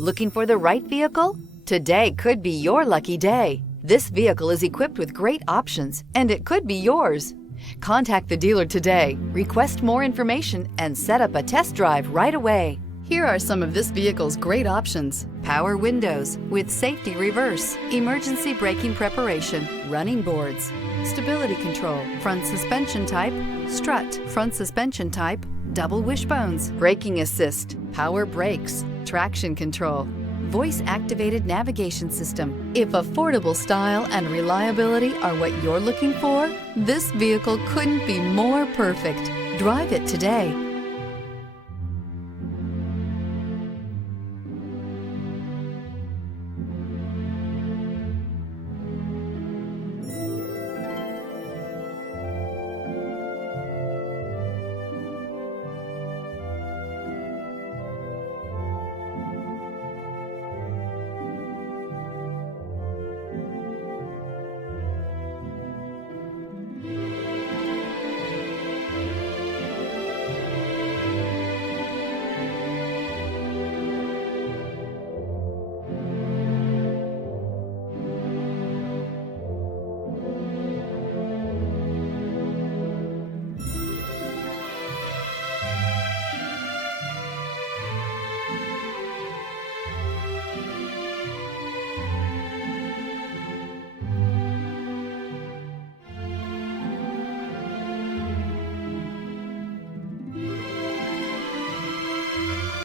Looking for the right vehicle? Today could be your lucky day. This vehicle is equipped with great options, and it could be yours. Contact the dealer today, request more information, and set up a test drive right away. Here are some of this vehicle's great options: power windows with safety reverse, emergency braking preparation, running boards, stability control, front suspension type, strut, front suspension type, double wishbones, braking assist, power brakes, traction control, voice-activated navigation system. If affordable style and reliability are what you're looking for, this vehicle couldn't be more perfect. Drive it today.